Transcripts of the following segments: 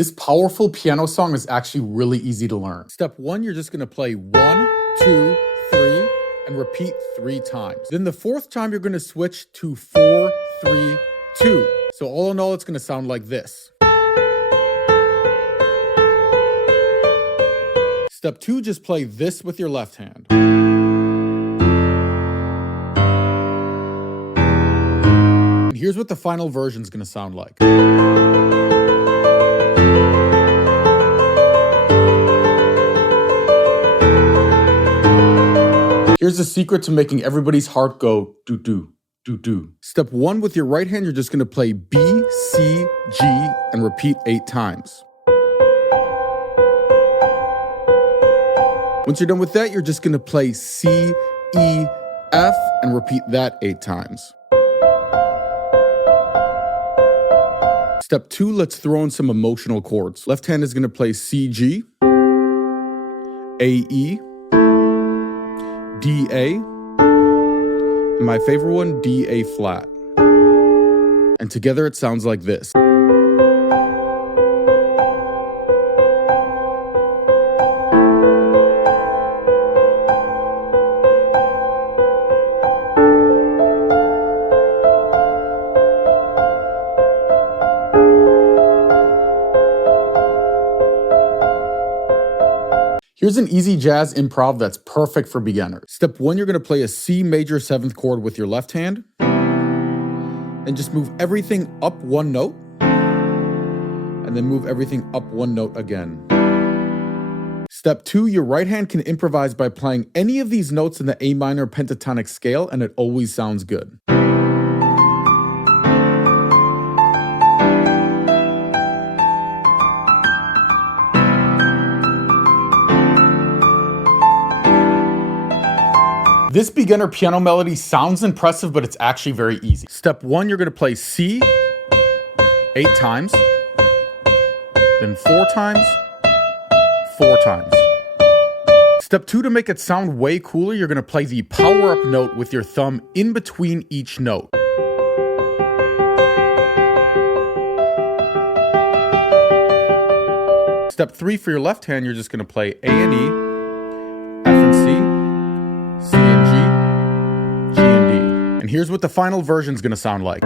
This powerful piano song is actually really easy to learn. Step 1, you're just gonna play 1, 2, 3, and repeat 3 times. Then the 4th time, you're gonna switch to 4, 3, 2. So all in all, it's gonna sound like this. Step 2, just play this with your left hand. And here's what the final version is gonna sound like. Here's the secret to making everybody's heart go do-do, do-do. Step 1, with your right hand, you're just gonna play B, C, G, and repeat 8 times. Once you're done with that, you're just gonna play C, E, F, and repeat that 8 times. Step 2, let's throw in some emotional chords. Left hand is gonna play C, G, A, E, D, A, and my favorite one, D, A flat. And together it sounds like this. Here's an easy jazz improv that's perfect for beginners. Step 1, you're gonna play a C major 7th chord with your left hand, and just move everything up 1 note, and then move everything up 1 note again. Step 2, your right hand can improvise by playing any of these notes in the A minor pentatonic scale, and it always sounds good. This beginner piano melody sounds impressive, but it's actually very easy. Step 1, you're gonna play C 8 times, then 4 times, 4 times. Step 2, to make it sound way cooler, you're gonna play the power up note with your thumb in between each note. Step 3, for your left hand, you're just gonna play A and E, F and C, C and G, G and D. And here's what the final version's gonna sound like.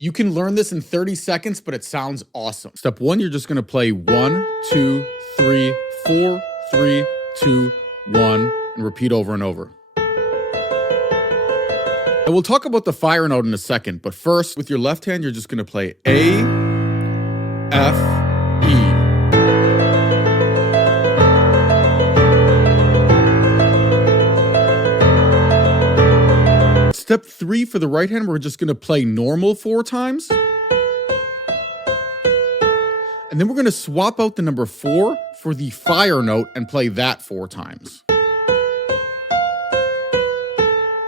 You can learn this in 30 seconds, but it sounds awesome. Step 1, you're just gonna play 1, 2, 3, 4, 3, 2, 1, and repeat over and over. And we'll talk about the fire note in a second, but first, with your left hand, you're just gonna play A, F, E. Step 3, for the right hand, we're just gonna play normal 4 times. And then we're gonna swap out the number 4 for the fire note and play that 4 times.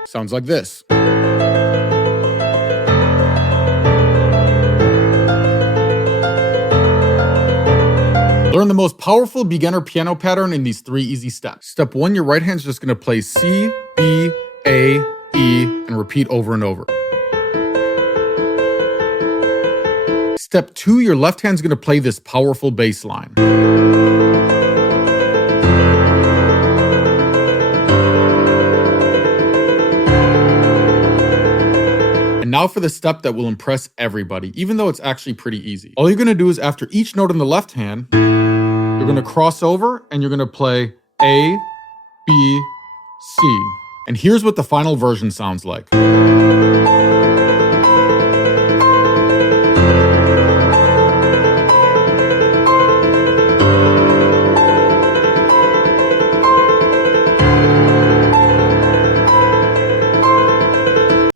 Sounds like this. Learn the most powerful beginner piano pattern in these 3 easy steps. Step 1, your right hand's just gonna play C, B, A, E, and repeat over and over. Step 2, your left hand's gonna play this powerful bass line. And now for the step that will impress everybody, even though it's actually pretty easy. All you're gonna do is after each note on the left hand, you're gonna cross over and you're gonna play A, B, C. And here's what the final version sounds like.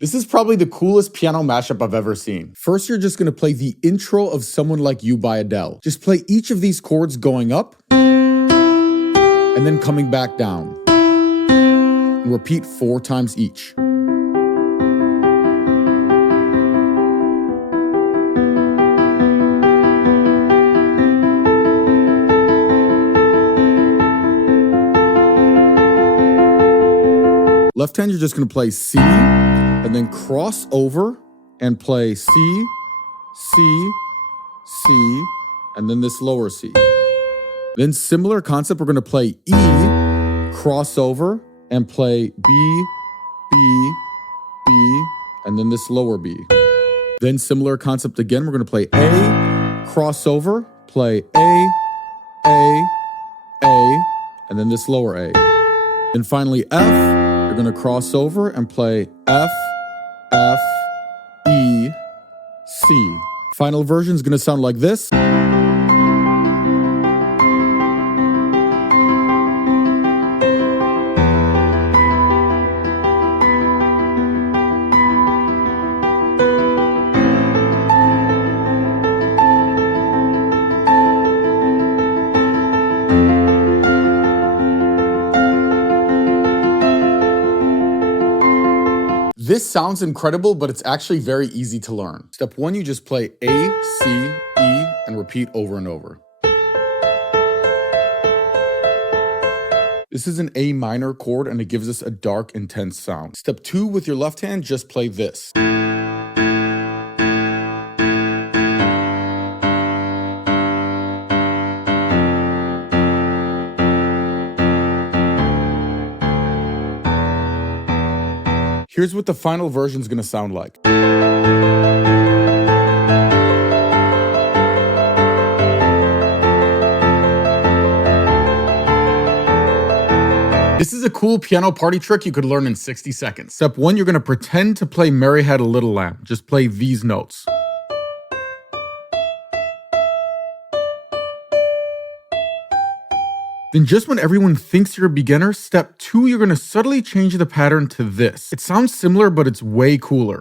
This is probably the coolest piano mashup I've ever seen. First, you're just gonna play the intro of Someone Like You by Adele. Just play each of these chords going up and then coming back down. And repeat 4 times each. Left hand, you're just gonna play C, and then cross over and play C, C, C, and then this lower C. Then similar concept, we're gonna play E, cross over, and play B, B, B, and then this lower B. Then similar concept again, we're gonna play A, cross over, play A, and then this lower A. Then finally F, you're gonna cross over and play F, F, E, C. Final version is gonna sound like this. This sounds incredible, but it's actually very easy to learn. Step 1, you just play A, C, E, and repeat over and over. This is an A minor chord, and it gives us a dark, intense sound. Step 2, with your left hand, just play this. Here's what the final version is going to sound like. This is a cool piano party trick you could learn in 60 seconds. Step 1, you're going to pretend to play Mary Had a Little Lamb. Just play these notes. Then just when everyone thinks you're a beginner, step 2, you're gonna subtly change the pattern to this. It sounds similar, but it's way cooler.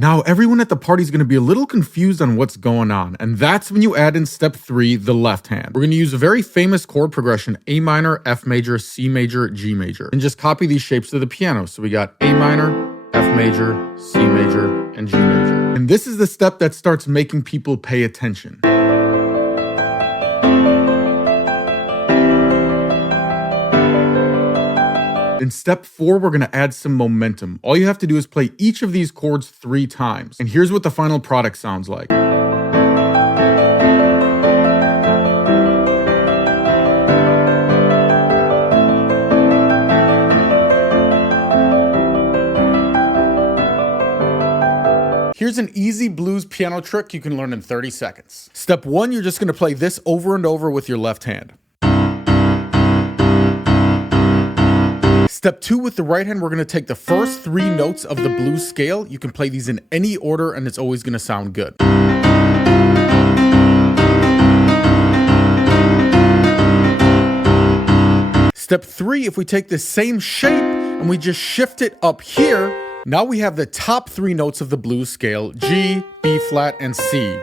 Now, everyone at the party is gonna be a little confused on what's going on, and that's when you add in step 3, the left hand. We're gonna use a very famous chord progression, A minor, F major, C major, G major, and just copy these shapes to the piano. So we got A minor, F major, C major, and G major. And this is the step that starts making people pay attention. In step 4, we're gonna add some momentum. All you have to do is play each of these chords 3 times. And here's what the final product sounds like. Here's an easy blues piano trick you can learn in 30 seconds. Step 1, you're just gonna play this over and over with your left hand. Step 2, with the right hand, we're going to take the first 3 notes of the blues scale. You can play these in any order and it's always going to sound good. Step 3, if we take the same shape and we just shift it up here, now we have the top 3 notes of the blues scale, G, B flat, and C.